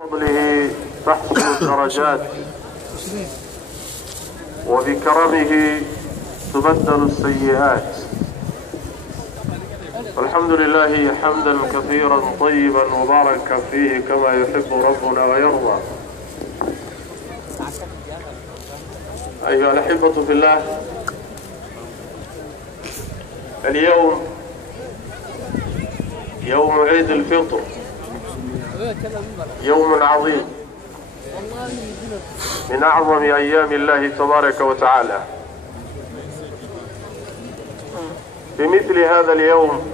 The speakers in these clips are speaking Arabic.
بفضله تحصل الدرجات وبكرمه تبدل السيئات. الحمد لله حمدا كثيرا طيبا مباركا فيه كما يحب ربنا ويرضى. أيها الأحبة في الله، اليوم يوم عيد الفطر، يوم عظيم من أعظم أيام الله تبارك وتعالى. بمثل هذا اليوم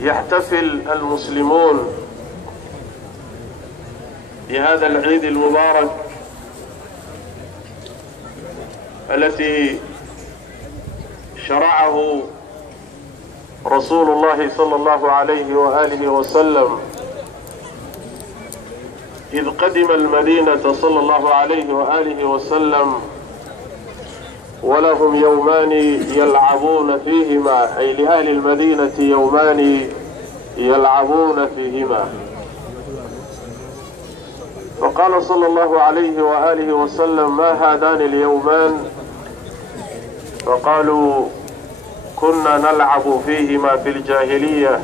يحتفل المسلمون بهذا العيد المبارك التي شرعه رسول الله صلى الله عليه وآله وسلم إذ قدم المدينة صلى الله عليه وآله وسلم ولهم يومان يلعبون فيهما، أي لأهل المدينة يومان يلعبون فيهما. فقال صلى الله عليه وآله وسلم: ما هذان اليومان؟ فقالوا: كنا نلعب فيهما في الجاهلية.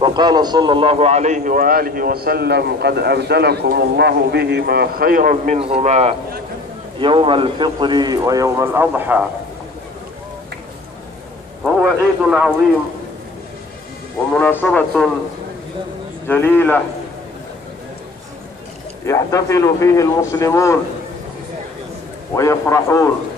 فقال صلى الله عليه وآله وسلم: قد أبدلكم الله بهما خيرا منهما يوم الفطر ويوم الأضحى. فهو عيد عظيم ومناسبة جليلة يحتفل فيه المسلمون ويفرحون